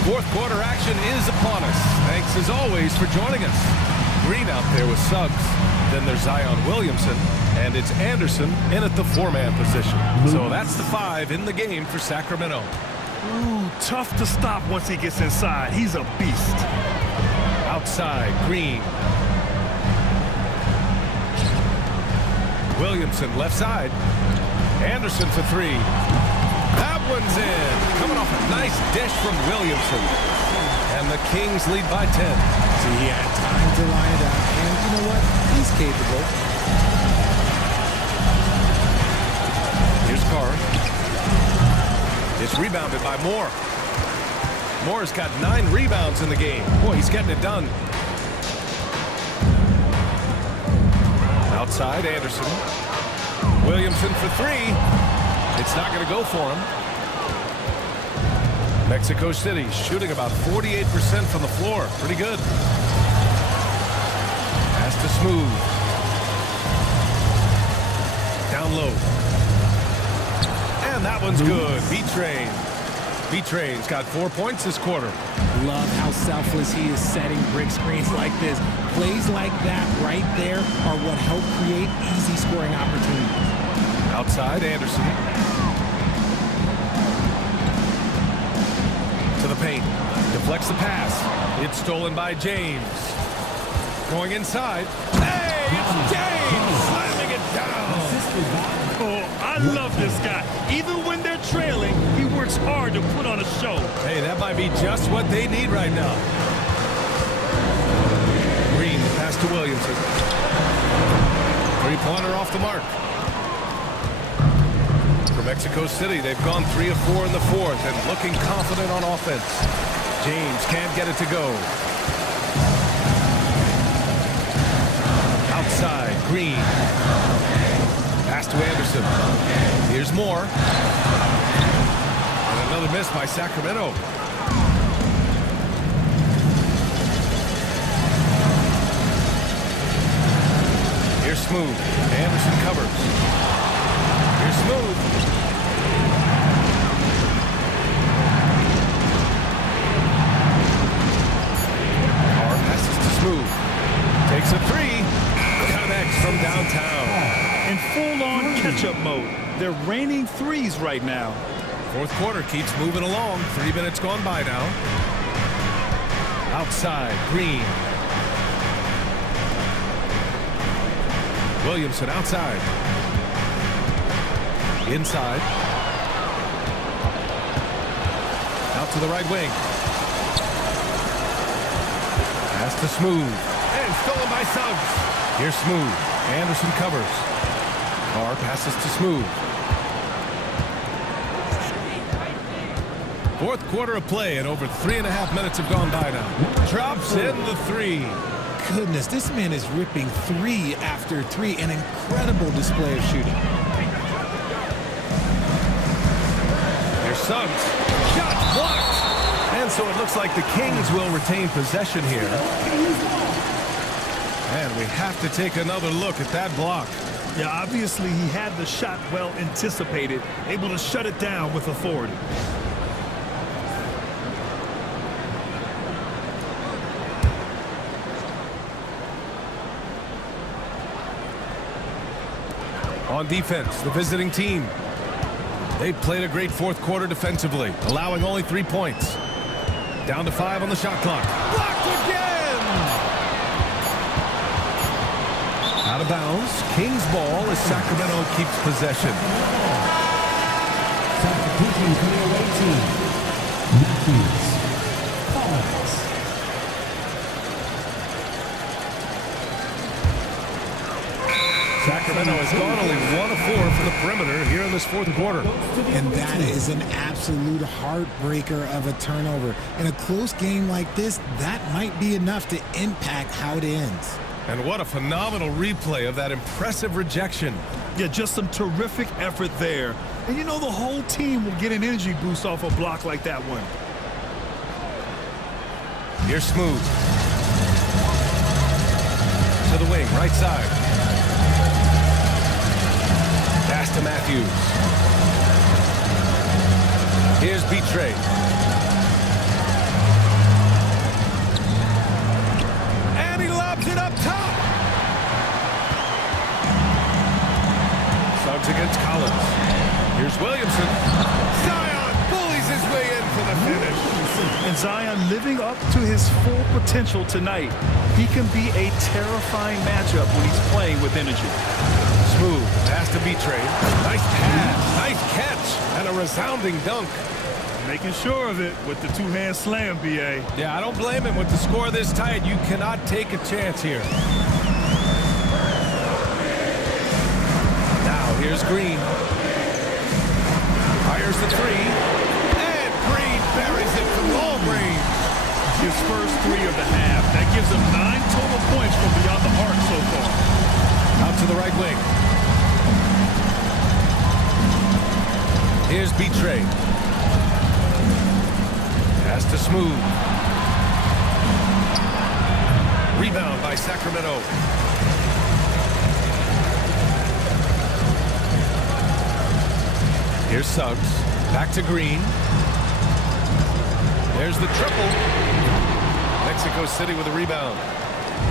Fourth quarter action is upon us. Thanks as always for joining us. Green out there with Suggs. Then there's Zion Williamson. And it's Anderson in at the 4-man position. So that's the 5 in the game for Sacramento. Ooh, tough to stop once he gets inside. He's a beast. Outside, Green. Williamson left side. Anderson for 3. That one's in. Coming off a nice dish from Williamson. And the Kings lead by 10. See, he had time to line it up. And you know what? He's capable. Here's Carr. It's rebounded by Moore. Moore's got 9 rebounds in the game. Boy, he's getting it done. Outside, Anderson. Williamson for three. It's not going to go for him. Mexico City shooting about 48% from the floor. Pretty good. Pass to Smooth. Down low. And that one's good. B-Train. B-Train's got 4 points this quarter. Love how selfless he is setting brick screens like this. Plays like that right there are what help create easy scoring opportunities. Outside, Anderson. To the paint. Deflects the pass. It's stolen by James. Going inside. Hey, it's James slamming it down. Oh, I love this guy. Even when they're trailing, he works hard to put on a show. Hey, that might be just what they need right now. Green, pass to Williamson. Three-pointer off the mark. For Mexico City, they've gone 3 of 4 in the fourth and looking confident on offense. James can't get it to go. Outside, Green. Pass to Anderson. Here's more. And another miss by Sacramento. Here's Smooth. Anderson covers. Here's Smooth. Carr passes to Smooth. Takes a three. Connects from downtown. In full-on catch-up mode. They're raining threes right now. Fourth quarter keeps moving along. 3 minutes gone by now. Outside, Green. Williamson outside. Inside. Out to the right wing. Pass to Smooth. And stolen by Suggs. Here's Smooth. Anderson covers. Carr passes to Smooth. Fourth quarter of play and over 3.5 minutes have gone by now. Drops in the three. Goodness, this man is ripping 3 after 3. An incredible display of shooting. Here's Suggs. Shot blocked. And so it looks like the Kings will retain possession here. And we have to take another look at that block. Yeah, obviously he had the shot well anticipated, able to shut it down with authority. On defense, the visiting team. They played a great fourth quarter defensively, allowing only 3 points. Down to 5 on the shot clock. Blocked again! Out of bounds. Kings ball as Sacramento keeps possession. Substitution for the away team. Matthews. Fouls. Sacramento has gone only 1 of 4 from the perimeter here in this fourth quarter. And that is an absolute heartbreaker of a turnover. In a close game like this, that might be enough to impact how it ends. And what a phenomenal replay of that impressive rejection. Yeah, just some terrific effort there. And you know the whole team will get an energy boost off a block like that one. Here's Smooth. To the wing, right side. Pass to Matthews. Here's B-Tray. And he lobs it up top. Suggs against Collins. Here's Williamson. Zion bullies his way in for the finish. And Zion living up to his full potential tonight. He can be a terrifying matchup when he's playing with energy. Smooth, pass to B-Tray. Nice pass, nice catch, and a resounding dunk. Making sure of it with the two-hand slam, B.A. Yeah, I don't blame him. With the score this tight, you cannot take a chance here. Now, here's Green. Fires the three. And Green buries it from long range. His first 3 of the half. That gives him 9 total points from beyond the arc so far. Out to the right wing. Here's B-Trade. Pass to Smooth. Rebound by Sacramento. Here's Suggs. Back to Green. There's the triple. Mexico City with a rebound.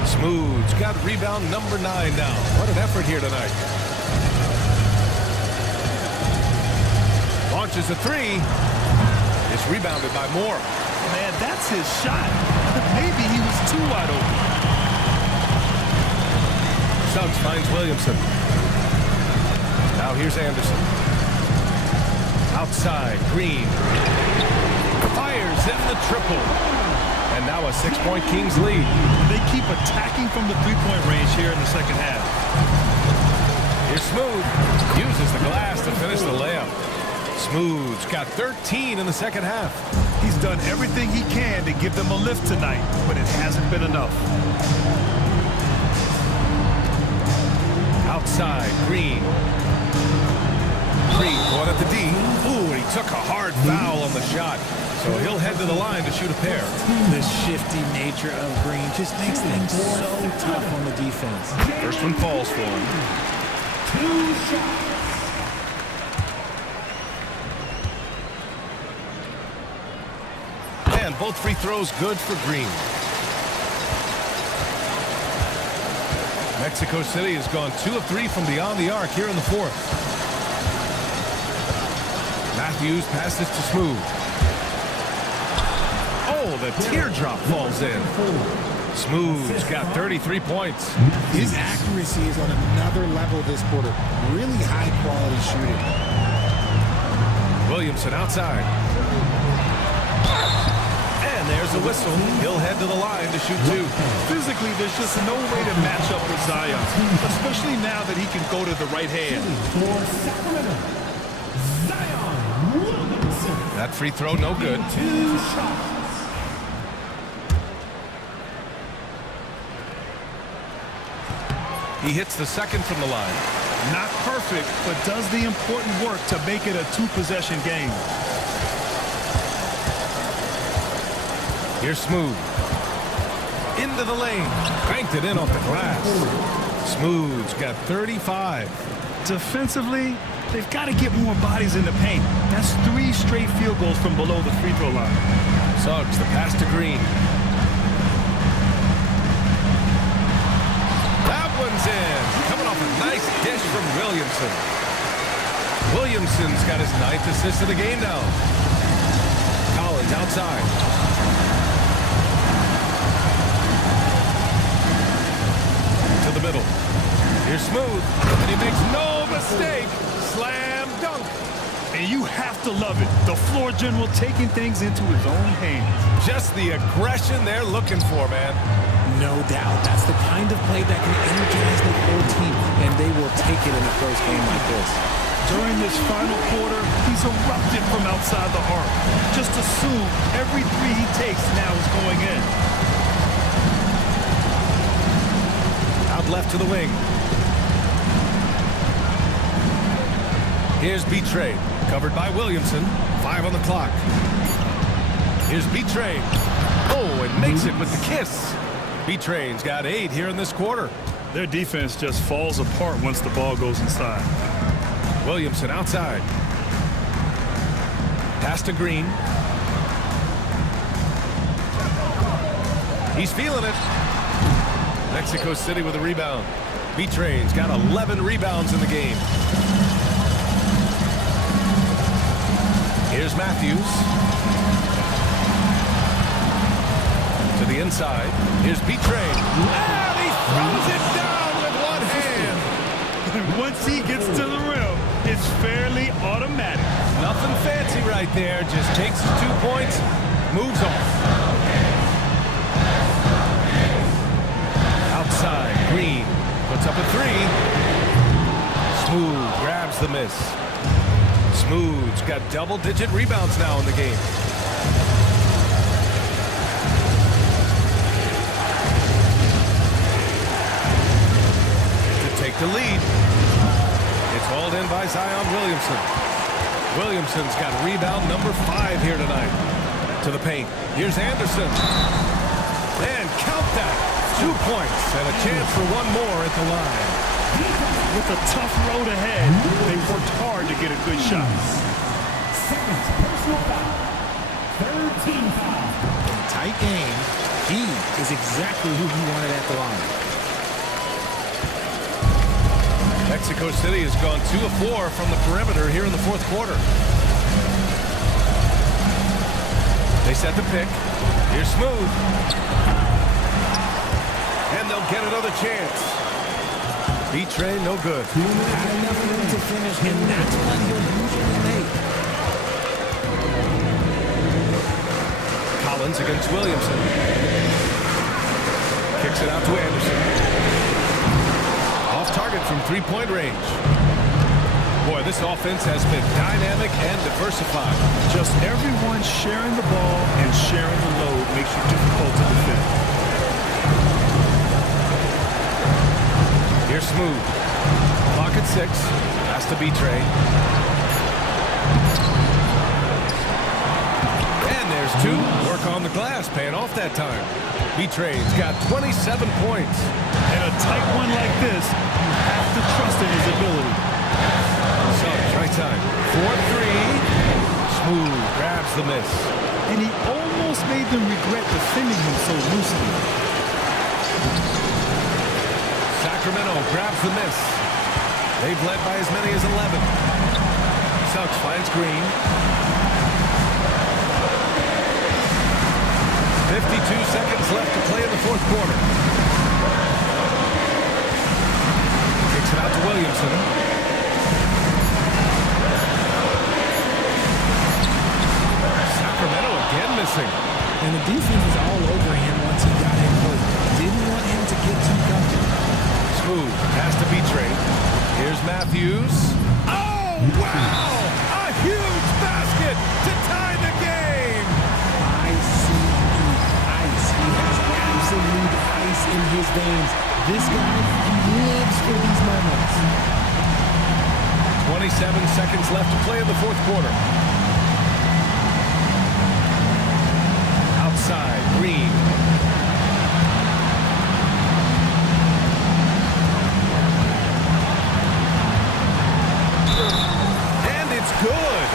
Smooth's got rebound number 9 now. What an effort here tonight. Launches a 3. It's rebounded by Moore. Man, that's his shot. Maybe he was too wide open. Suggs finds Williamson. Now here's Anderson. Outside, Green. Fires in the triple. And now a 6-point Kings lead. They keep attacking from the three-point range here in the second half. Here's Smooth. Uses the glass to finish the layup. Smooth's got 13 in the second half. He's done everything he can to give them a lift tonight, but it hasn't been enough. Outside, Green. Green going at the D. Ooh, and he took a hard foul on the shot. So he'll head to the line to shoot a pair. The shifty nature of Green just makes things so tough on the defense. First one falls for him. 2 shots. And both free throws good for Green. Mexico City has gone 2 of 3 from beyond the arc here in the fourth. Matthews passes to Smooth. Oh, the teardrop falls in. Smooth's got 33 points. His accuracy is on another level this quarter. Really high quality shooting. Williamson outside. And there's a whistle. He'll head to the line to shoot 2. Physically, there's just no way to match up with Zion, especially now that he can go to the right hand. For Sacramento, Zion Williamson. That free throw no good. 2 shots. He hits the second from the line. Not perfect, but does the important work to make it a 2-possession game. Here's Smooth. Into the lane. Banked it in off the glass. Smooth's got 35. Defensively, they've got to get more bodies in the paint. That's 3 straight field goals from below the free throw line. Suggs, the pass to Green. That one's in. Coming off a nice dish from Williamson. Williamson's got his 9th assist of the game now. Collins outside. To the middle. Here's Smooth. And he makes no mistake. Slam dunk. And you have to love it. The floor general taking things into his own hands. Just the aggression they're looking for, man. No doubt. That's the kind of play that can energize the whole team, and they will take it in a close game like this. During this final quarter, he's erupted from outside the arc. Just assume every 3 he takes now is going in. Out left to the wing. Here's B-Trade, covered by Williamson. 5 on the clock. Here's B-Trade. Oh, and makes it with the kiss. B-Trade's got 8 here in this quarter. Their defense just falls apart once the ball goes inside. Williamson outside. Pass to Green. He's feeling it. Mexico City with a rebound. B-Trade's got 11 rebounds in the game. Here's Matthews. To the inside. Here's B-Trade. And he throws it down with one hand. And once he gets to the rim, it's fairly automatic. Nothing fancy right there. Just takes his 2 points, moves on. Outside, Green puts up a 3. Smooth grabs the miss. Smooth's got double-digit rebounds now in the game. To take the lead. It's hauled in by Zion Williamson. Williamson's got rebound number 5 here tonight. To the paint. Here's Anderson. And count that. 2 points and a chance for one more at the line. With a tough road ahead, they worked hard to get a good shot. Second personal foul. Third team foul. In a tight game, he is exactly who he wanted at the line. Mexico City has gone 2 of 4 from the perimeter here in the 4th quarter. They set the pick. Here's Smooth. And they'll get another chance. B-Tray, no good. Had enough room to finish, and that's what he'll usually make. Collins against Williamson. Kicks it out to Anderson. Off target from 3-point range. Boy, this offense has been dynamic and diversified. Just everyone sharing the ball and sharing the load makes you difficult to defend. Here's Smooth. Clock at 6. Has to be Trey. And there's 2. Work on the glass, paying off that time. B-Trey's got 27 points. In a tight one like this, you have to trust in his ability. Suggs, right side. 4-3. Smooth grabs the miss. And he almost made them regret defending him so loosely. Sacramento grabs the miss. They've led by as many as 11. Suggs finds Green. 52 seconds left to play in the 4th quarter. Kicks it out to Williamson. Sacramento again missing. And the defense was all over him once he got in close. Didn't want him to get too comfortable. Smooth has to be Trey. Here's Matthews. Oh, wow! A huge basket to tie the game! Ice. He has absolute ice in his veins. This guy, he lives for these moments. 27 seconds left to play in the 4th quarter. Outside, Green. And it's good.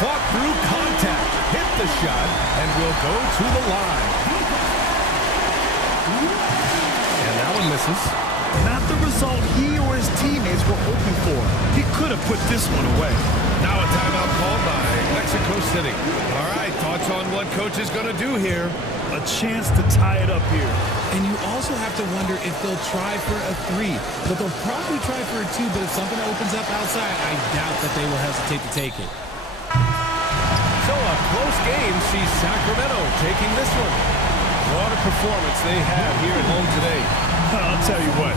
Fought through contact, hit the shot, and will go to the line. And that one misses. Not the result he or his teammates were hoping for. He could have put this one away. Now a timeout called by Mexico City. All right, thoughts on what coach is going to do here? A chance to tie it up here. And you also have to wonder if they'll try for a 3. But they'll probably try for a 2, but if something opens up outside, I doubt that they will hesitate to take it. So a close game sees Sacramento taking this one. What a performance they have here at home today. I'll tell you what.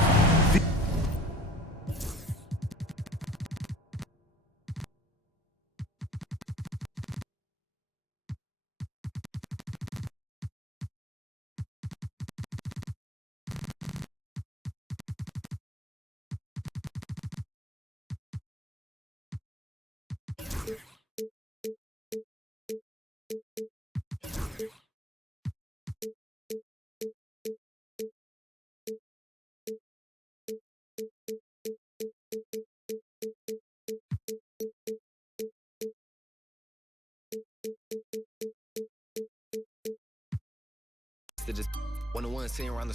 Just one-on-one sitting around the